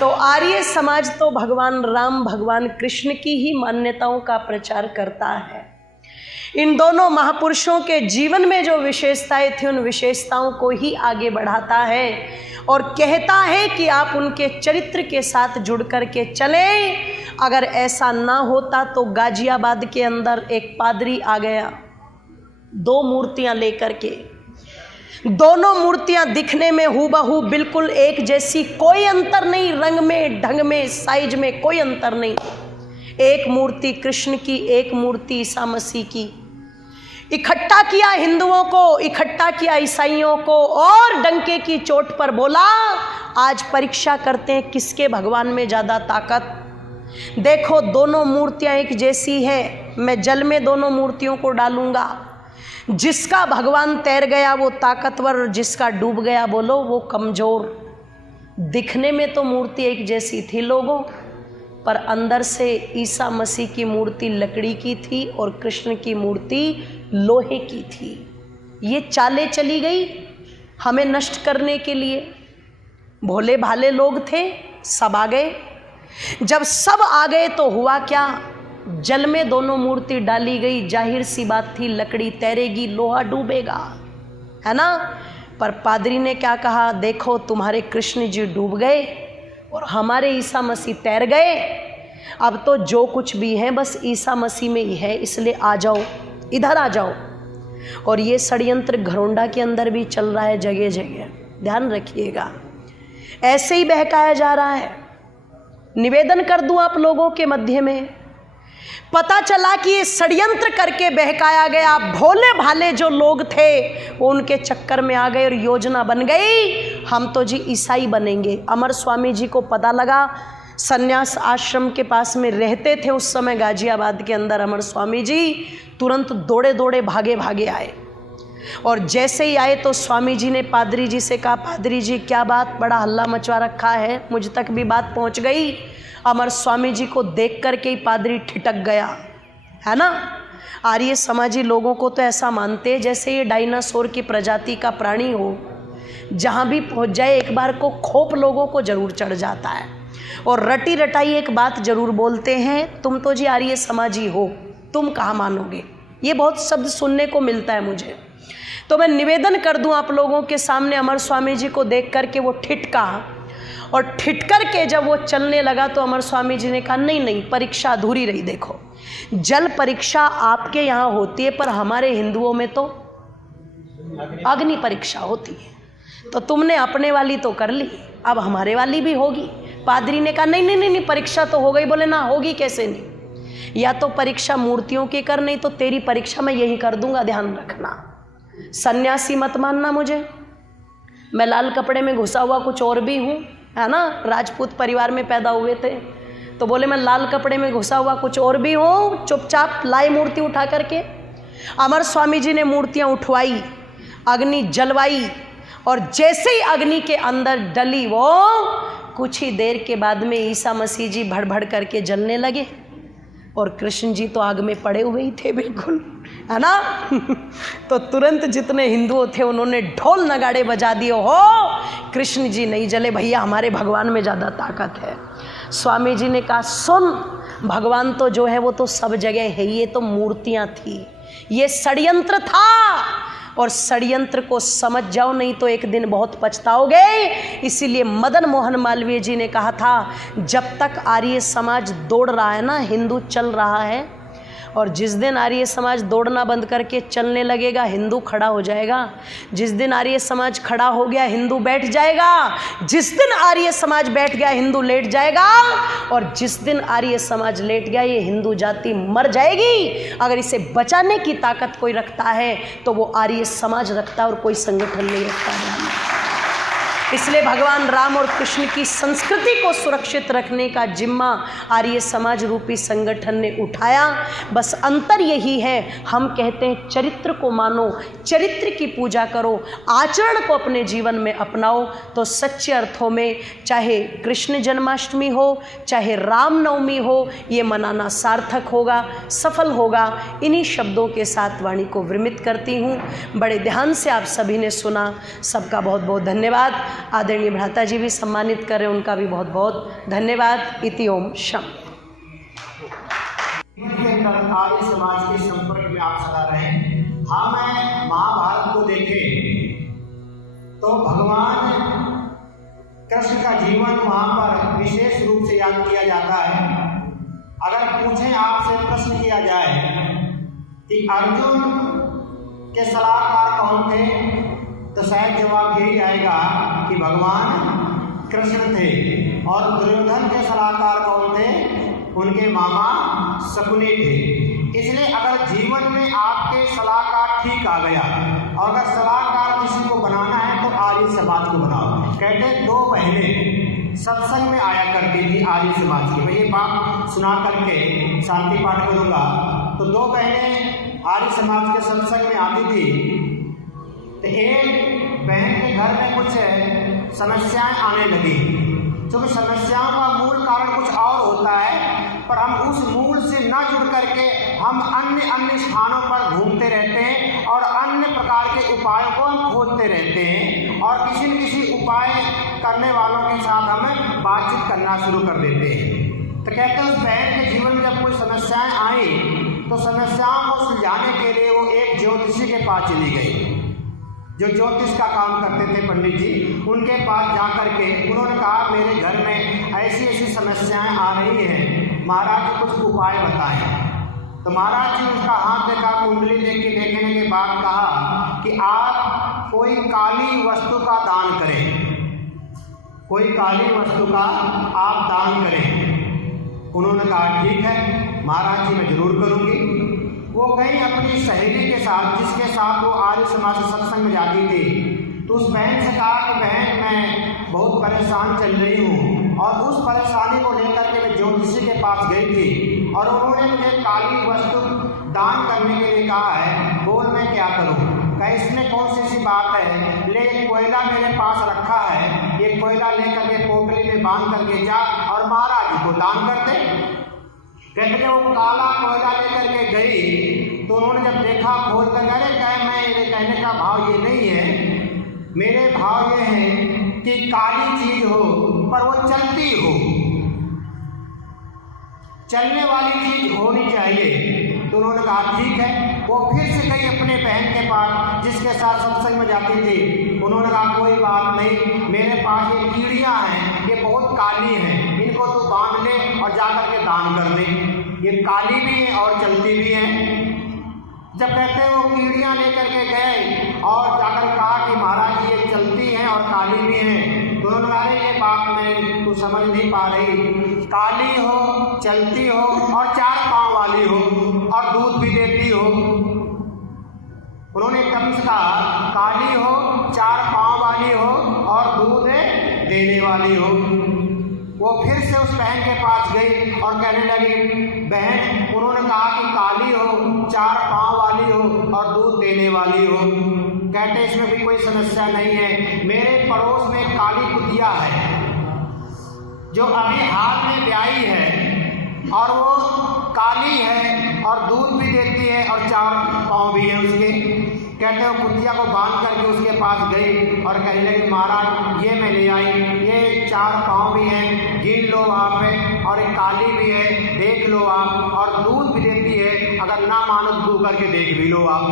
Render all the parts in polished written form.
तो आर्य समाज तो भगवान राम भगवान कृष्ण की ही मान्यताओं का प्रचार करता है। इन दोनों महापुरुषों के जीवन में जो विशेषताएं थी उन विशेषताओं को ही आगे बढ़ाता है और कहता है कि आप उनके चरित्र के साथ जुड़ कर के चलें। अगर ऐसा ना होता तो गाजियाबाद के अंदर एक पादरी आ गया 2 मूर्तियां लेकर के। दोनों मूर्तियां दिखने में हूबहू बिल्कुल एक जैसी, कोई अंतर नहीं, रंग में, ढंग में, साइज में कोई अंतर नहीं। एक मूर्ति कृष्ण की, एक मूर्ति ईसा मसीह की। इकट्ठा किया हिंदुओं को, इकट्ठा किया ईसाइयों को और डंके की चोट पर बोला आज परीक्षा करते हैं किसके भगवान में ज़्यादा ताकत। देखो दोनों मूर्तियां एक जैसी हैं, मैं जल में दोनों मूर्तियों को डालूंगा। जिसका भगवान तैर गया वो ताकतवर, जिसका डूब गया बोलो वो कमज़ोर। दिखने में तो मूर्ति एक जैसी थी लोगों, पर अंदर से ईसा मसीह की मूर्ति लकड़ी की थी और कृष्ण की मूर्ति लोहे की थी। ये चालें चली गई हमें नष्ट करने के लिए। भोले भाले लोग थे, सब आ गए। जब सब आ गए तो हुआ क्या, जल में दोनों मूर्ति डाली गई। जाहिर सी बात थी लकड़ी तैरेगी, लोहा डूबेगा, है ना। पर पादरी ने क्या कहा, देखो तुम्हारे कृष्ण जी डूब गए और हमारे ईसा मसीह तैर गए। अब तो जो कुछ भी है बस ईसा मसीह में ही है, इसलिए आ जाओ, इधर आ जाओ। और ये षड्यंत्र घरोंडा के अंदर भी चल रहा है, जगह जगह, ध्यान रखिएगा। ऐसे ही बहकाया जा रहा है। निवेदन कर दूं आप लोगों के मध्य में, पता चला कि ये षड्यंत्र करके बहकाया गया। भोले भाले जो लोग थे वो उनके चक्कर में आ गए और योजना बन गई हम तो जी ईसाई बनेंगे। अमर स्वामी जी को पता लगा, सन्यास आश्रम के पास में रहते थे उस समय गाजियाबाद के अंदर। अमर स्वामी जी तुरंत दौड़े दौड़े भागे भागे आए और जैसे ही आए तो स्वामी जी ने पादरी जी से कहा, पादरी जी क्या बात, बड़ा हल्ला मचवा रखा है, मुझ तक भी बात पहुंच गई। अमर स्वामी जी को देख करके ही पादरी ठिठक गया, है ना। आर्य समाजी लोगों को तो ऐसा मानते हैं जैसे ये डायनासोर की प्रजाति का प्राणी हो, जहाँ भी पहुँच जाए एक बार को खोप लोगों को जरूर चढ़ जाता है। और रटी रटाई एक बात जरूर बोलते हैं, तुम तो जी आर्य समाजी हो, तुम कहाँ मानोगे। ये बहुत शब्द सुनने को मिलता है मुझे। तो मैं निवेदन कर दूं आप लोगों के सामने, अमर स्वामी जी को देख करके वो ठिठका और ठिठकर के जब वो चलने लगा तो अमर स्वामी जी ने कहा, नहीं नहीं, परीक्षा अधूरी रही। देखो जल परीक्षा आपके यहाँ होती है, पर हमारे हिंदुओं में तो अग्नि परीक्षा होती है। तो तुमने अपने वाली तो कर ली, अब हमारे वाली भी होगी। पादरी ने कहा, नहीं नहीं नहीं, नहीं परीक्षा तो हो गई। बोले ना, होगी कैसे नहीं, या तो परीक्षा मूर्तियों की कर, नहीं तो तेरी परीक्षा मैं यही कर दूंगा, ध्यान रखना। सन्यासी मत मानना मुझे, मैं लाल कपड़े में घुसा हुआ कुछ और भी हूँ, है ना। राजपूत परिवार में पैदा हुए थे, तो बोले मैं लाल कपड़े में घुसा हुआ कुछ और भी हूँ। चुपचाप लाई मूर्ति उठा करके। अमर स्वामी जी ने मूर्तियाँ उठवाई, अग्नि जलवाई और जैसे ही अग्नि के अंदर डली वो कुछ ही देर के बाद में ईसा मसीह जी भड़ भड़ करके जलने लगे और कृष्ण जी तो आग में पड़े हुए ही थे बिल्कुल, है ना। तो तुरंत जितने हिंदुओं थे उन्होंने ढोल नगाड़े बजा दिए, हो कृष्ण जी नहीं जले भैया, हमारे भगवान में ज़्यादा ताकत है। स्वामी जी ने कहा, सुन, भगवान तो जो है वो तो सब जगह है, ये तो मूर्तियाँ थी, ये षड्यंत्र था। और षड्यंत्र को समझ जाओ, नहीं तो एक दिन बहुत पछताओगे। इसीलिए मदन मोहन मालवीय जी ने कहा था, जब तक आर्य समाज दौड़ रहा है ना, हिंदू चल रहा है। और जिस दिन आर्य समाज दौड़ना बंद करके चलने लगेगा, हिंदू खड़ा हो जाएगा। जिस दिन आर्य समाज खड़ा हो गया, हिंदू बैठ जाएगा। जिस दिन आर्य समाज बैठ गया, हिंदू लेट जाएगा। और जिस दिन आर्य समाज लेट गया, ये हिंदू जाति मर जाएगी। अगर इसे बचाने की ताकत कोई रखता है तो वो आर्य समाज रखता है और कोई संगठन नहीं रखता है। इसलिए भगवान राम और कृष्ण की संस्कृति को सुरक्षित रखने का जिम्मा आर्य समाज रूपी संगठन ने उठाया। बस अंतर यही है, हम कहते हैं चरित्र को मानो, चरित्र की पूजा करो, आचरण को अपने जीवन में अपनाओ, तो सच्चे अर्थों में चाहे कृष्ण जन्माष्टमी हो, चाहे रामनवमी हो, ये मनाना सार्थक होगा, सफल होगा। इन्हीं शब्दों के साथ वाणी को विरमित करती हूँ। बड़े ध्यान से आप सभी ने सुना, सबका बहुत बहुत धन्यवाद। आदरणीय भ्राता जी भी सम्मानित कर रहे हैं, उनका भी बहुत बहुत धन्यवाद। इति ओम शम। आर्य समाज के संपर्क में आप सदा रहें। हाँ, मैं महाभारत को देखें तो भगवान कृष्ण का जीवन वहाँ पर विशेष रूप से याद किया जाता है। अगर पूछें, आपसे प्रश्न किया जाए कि अर्जुन के सलाहकार कौन थे, तो शायद जवाब यही आएगा कि भगवान कृष्ण थे। और दुर्योधन के सलाहकार कौन थे, उनके मामा शकुनी थे। इसलिए अगर जीवन में आपके सलाहकार ठीक आ गया और अगर सलाहकार किसी को बनाना है तो आर्य समाज को बनाओ। कहते 2 बहनें सत्संग में आया करती थी आर्य समाज की। मैं ये बात सुना करके शांति पाठ करूँगा। तो 2 बहनें आर्य समाज के सत्संग में आती थी। तो एक बहन के घर में कुछ समस्याएं आने लगी। क्योंकि समस्याओं का मूल कारण कुछ और होता है, पर हम उस मूल से न जुड़ करके हम अन्य स्थानों पर घूमते रहते हैं और अन्य प्रकार के उपायों को हम खोजते रहते हैं और किसी न किसी उपाय करने वालों के साथ हम बातचीत करना शुरू कर देते हैं। तो कहते हैं उस बहन के जीवन में जब कोई समस्याएं आई तो समस्याओं को सुलझाने के लिए वो एक ज्योतिषी के पास चली गई, जो ज्योतिष का काम करते थे पंडित जी। उनके पास जा कर के उन्होंने कहा, मेरे घर में ऐसी ऐसी समस्याएं आ रही हैं, महाराज जी कुछ उपाय बताएं। तो महाराज जी उसका हाथ देखा, कुंडली देख के देखने के बाद कहा कि आप कोई काली वस्तु का दान करें, कोई काली वस्तु का आप दान करें। उन्होंने कहा ठीक है महाराज जी, मैं जरूर करूँगी। वो गई अपनी सहेली के साथ, जिसके साथ वो आर्य समाज सत्संग में जाती थी। तो उस बहन से कहा कि बहन, मैं बहुत परेशान चल रही हूँ। और उस परेशानी को लेकर के मैं ज्योतिषी के पास गई थी और उन्होंने मुझे काली वस्तु दान करने के लिए कहा है। बोल मैं क्या करूँ? कहा इसमें कौन सी सी बात है, ले कोयला मेरे पास रखा है, ये कोयला लेकर के पोटली में बांध करके जा और महाराज जी को दान कर दे। कहते वो काला कोयला लेकर के गई तो उन्होंने जब देखा खोल कर, अरे मेरे कहने का भाव ये नहीं है, मेरे भाव ये है कि काली चीज हो पर वो चलती हो, चलने वाली चीज होनी चाहिए। तो उन्होंने कहा ठीक है। वो फिर से गई अपने बहन के पास जिसके साथ सत्संग में जाती थी। उन्होंने कहा कोई बात नहीं, मेरे पास ये कीड़ियाँ हैं, ये बहुत काली हैं, इनको तो बांध ले और जाकर के दान कर दे। ये काली भी है और चलती भी हैं। जब कहते हैं वो कीड़ियाँ लेकर के गए और जाकर कहा कि महाराज ये चलती हैं और काली भी हैं। तो उन्होंने कहा ये बात मैं तू समझ नहीं पा रही, काली हो, चलती हो और 4 पाँव वाली हो और दूध भी देती हो। उन्होंने एकदम से कहा काली हो, 4 पाँव वाली हो और दूध देने वाली हो। वो फिर से उस बहन के पास गई और कहने लगी, बहन उन्होंने कहा कि काली हो, 4 पाँव वाली हो और दूध देने वाली हो। कहते इसमें भी कोई समस्या नहीं है। मेरे पड़ोस में काली कुतिया है जो अभी हाथ में ब्याई है और वो काली है और दूध भी देती है और 4 पाँव भी है उसके। कहते हो कुतिया को बांध करके उसके पास गई और कहने लगी महाराज ये मैं ले आई, ये 4 पाँव भी हैं, गिन लो आप है और एक काली भी है, देख लो आप, और दूध भी देती है, अगर ना मानो तो करके देख भी लो आप।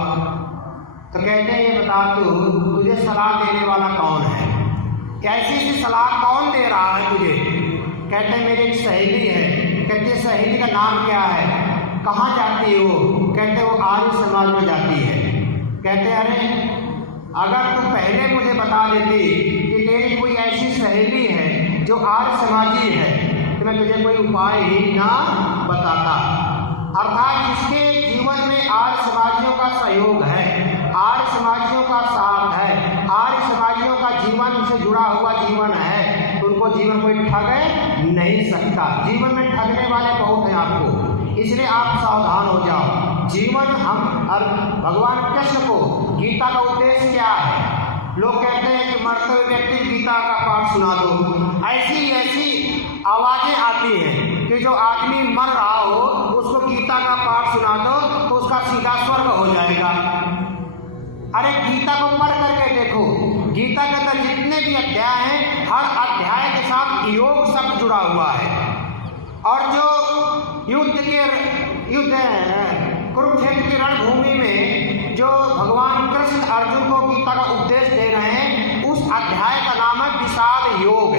तो कहते हैं ये बता तुझे सलाह देने वाला कौन है, कैसी सी सलाह कौन दे रहा है तुझे? कहते हैं मेरी एक सहेली है। कहते हैं सहेली का नाम क्या है, कहाँ जाती है वो? कहते वो आर्य समाज में जाती है। कहते अरे अगर तू पहले मुझे बता देती कि तेरी कोई ऐसी सहेली है जो आर्य समाजी है तो मैं तुझे कोई उपाय ही ना बताता। अर्थात जिसके जीवन में आर्य समाजियों का सहयोग है, आर्य समाजियों का साथ है, आर्य समाजियों का जीवन से जुड़ा हुआ जीवन है, तो उनको जीवन कोई ठग नहीं सकता। जीवन में ठगने वाले बहुत हैं आपको, इसलिए आप सावधान हो जाओ। जीवन हम और भगवान कृष्ण को गीता का उद्देश्य क्या है? लोग कहते हैं कि मरते हुए व्यक्ति गीता का पाठ सुना दो। ऐसी ऐसी आवाज़ें आती हैं कि जो आदमी मर रहा हो उसको गीता का पाठ सुना दो तो उसका सीधा स्वर्ग हो जाएगा। अरे गीता को पढ़ करके देखो, गीता के अंदर जितने भी अध्याय योग शब्द जुड़ा हुआ है। और जो कुरुक्षेत्र की रणभूमि में जो भगवान कृष्ण अर्जुन को गीता का उपदेश दे रहे हैं, उस अध्याय का नाम है विषाद योग।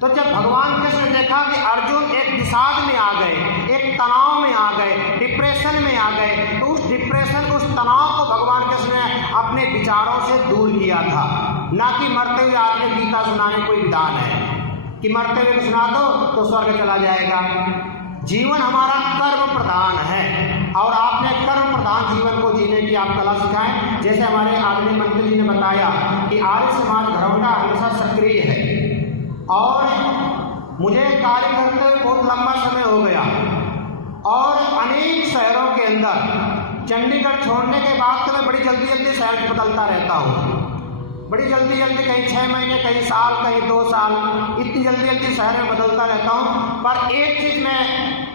तो जब भगवान कृष्ण ने देखा कि अर्जुन एक विषाद में आ गए, एक तनाव में आ गए, डिप्रेशन में आ गए, तो उस डिप्रेशन, उस तनाव को भगवान कृष्ण ने अपने विचारों से दूर किया था। ना कि मरते हुए आदमी गीता सुनाने कोई विधान है कि मरते हुए सुना दो तो स्वर्ग चला जाएगा। जीवन हमारा कर्म प्रधान है और आपने कर्म प्रधान जीवन को जीने की आप कला सिखाएं। जैसे हमारे आदरणीय मंत्री जी ने बताया कि आर्य समाज घरौंडा हमेशा सक्रिय है और मुझे कार्य करते हुए बहुत लंबा समय हो गया और अनेक शहरों के अंदर चंडीगढ़ छोड़ने के बाद तो मैं बड़ी जल्दी जल्दी शहर बदलता रहता हूँ। बड़ी जल्दी जल्दी, कहीं 6 महीने, कहीं साल, कहीं 2 साल, इतनी जल्दी जल्दी शहर में बदलता रहता हूँ। पर एक चीज़ मैं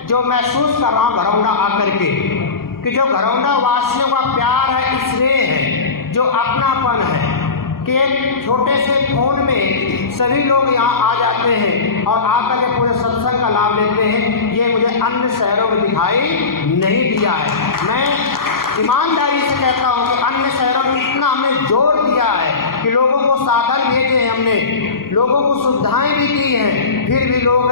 जो महसूस कर रहा हूँ घरौंडा आकर के, कि जो घरौंडा वासियों का प्यार है, स्नेह है, जो अपनापन है, कि एक छोटे से फोन में सभी लोग यहाँ आ जाते हैं और आकर के पूरे सत्संग का लाभ लेते हैं, ये मुझे अन्य शहरों में दिखाई नहीं दिया है। मैं ईमानदारी से कहता हूँ कि अन्य शहरों में इतना हमने जोर दिया है कि लोगों को साधन भेजे हैं, हमने लोगों को सुविधाएं भी दी हैं, फिर भी लोग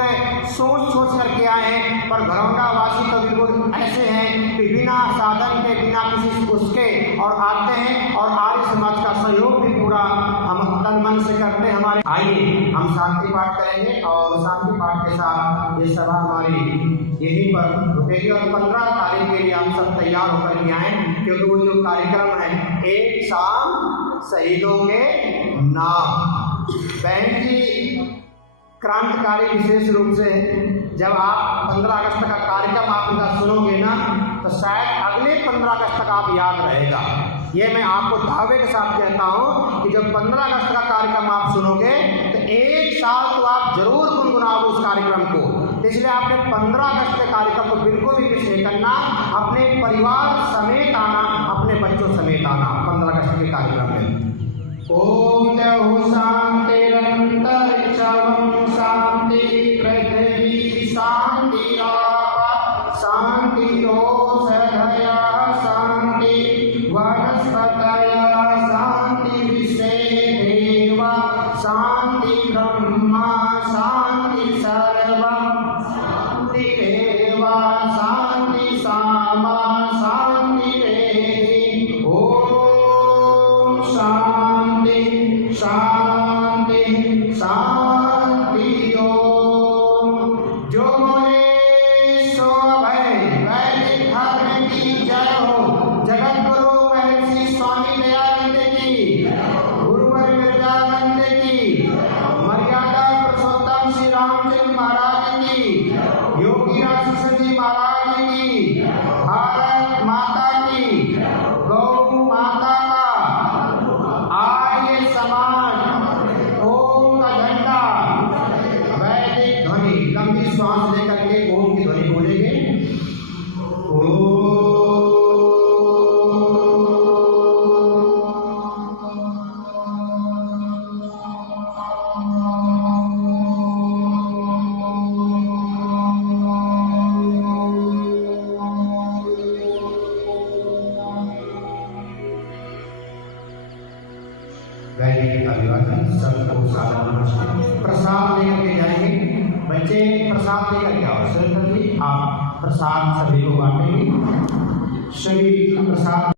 सोच सोच करके आए हैं। पर घरौंडा वासी तो बिल्कुल ऐसे हैं कि बिना साधन के, बिना किसी उसके और आते हैं और आर्य समाज का सहयोग भी पूरा हम तन मन से करते हैं। हमारे आइए हम शांति पाठ करेंगे और शांति पाठ के साथ ये सभा हमारी यहीं पर रुकेगी और 15 तारीख के लिए हम सब तैयार होकर के आए, क्योंकि वो जो कार्यक्रम है एक शाम शहीदों के नाम। बहन जी क्रांतिकारी विशेष रूप से जब आप 15 अगस्त का कार्यक्रम आप उनका सुनोगे ना, तो शायद अगले 15 अगस्त तक आप याद रहेगा। ये मैं आपको दावे के साथ कहता हूँ कि जब 15 अगस्त का कार्यक्रम आप सुनोगे तो एक साल तो आप जरूर गुनगुनाओगे उस कार्यक्रम को। इसलिए आपने 15 अगस्त के कार्यक्रम को बिल्कुल भी मिस नहीं करना, अपने परिवार समेत आना, अपने बच्चों समेत आना 15 अगस्त के कार्यक्रम में। ओम द्यौः शान्तिरन्तरिक्षं शान्ति पृथिवी शान्तिराप शान्तिरोषधयः शान्ति वनस्पतयः शान्ति विश्वेदेव शान्ति ब्रह्म शान्ति सर्वं शान्तिरेव शान्ति सामा शान्तिरेधि। ओम शान्ति शांति शांति ओम। जो मोरे सो भय, वैदिक धर्म की जय हो। जगत गुरु महर्षि स्वामी दयानंद की, गुरुवर मिर्जानंद की, मर्यादा पुरुषोत्तम श्री रामचंद्र महाराज की, योगी राज जी महाराज की, भारत माता की, गौ माता का, आर्य समाज, ओम का झंडा, वैदिक ध्वनि, लंबी श्वास लेकर के ओम की ध्वनि बोलेंगे। वैदिक अभिवादन सबको सादर नमस्कार। प्रसाद लेकर के जाएंगे बच्चे, प्रसाद लेकर के आओ। सर आप प्रसाद सभी को बांटेंगे, सभी प्रसाद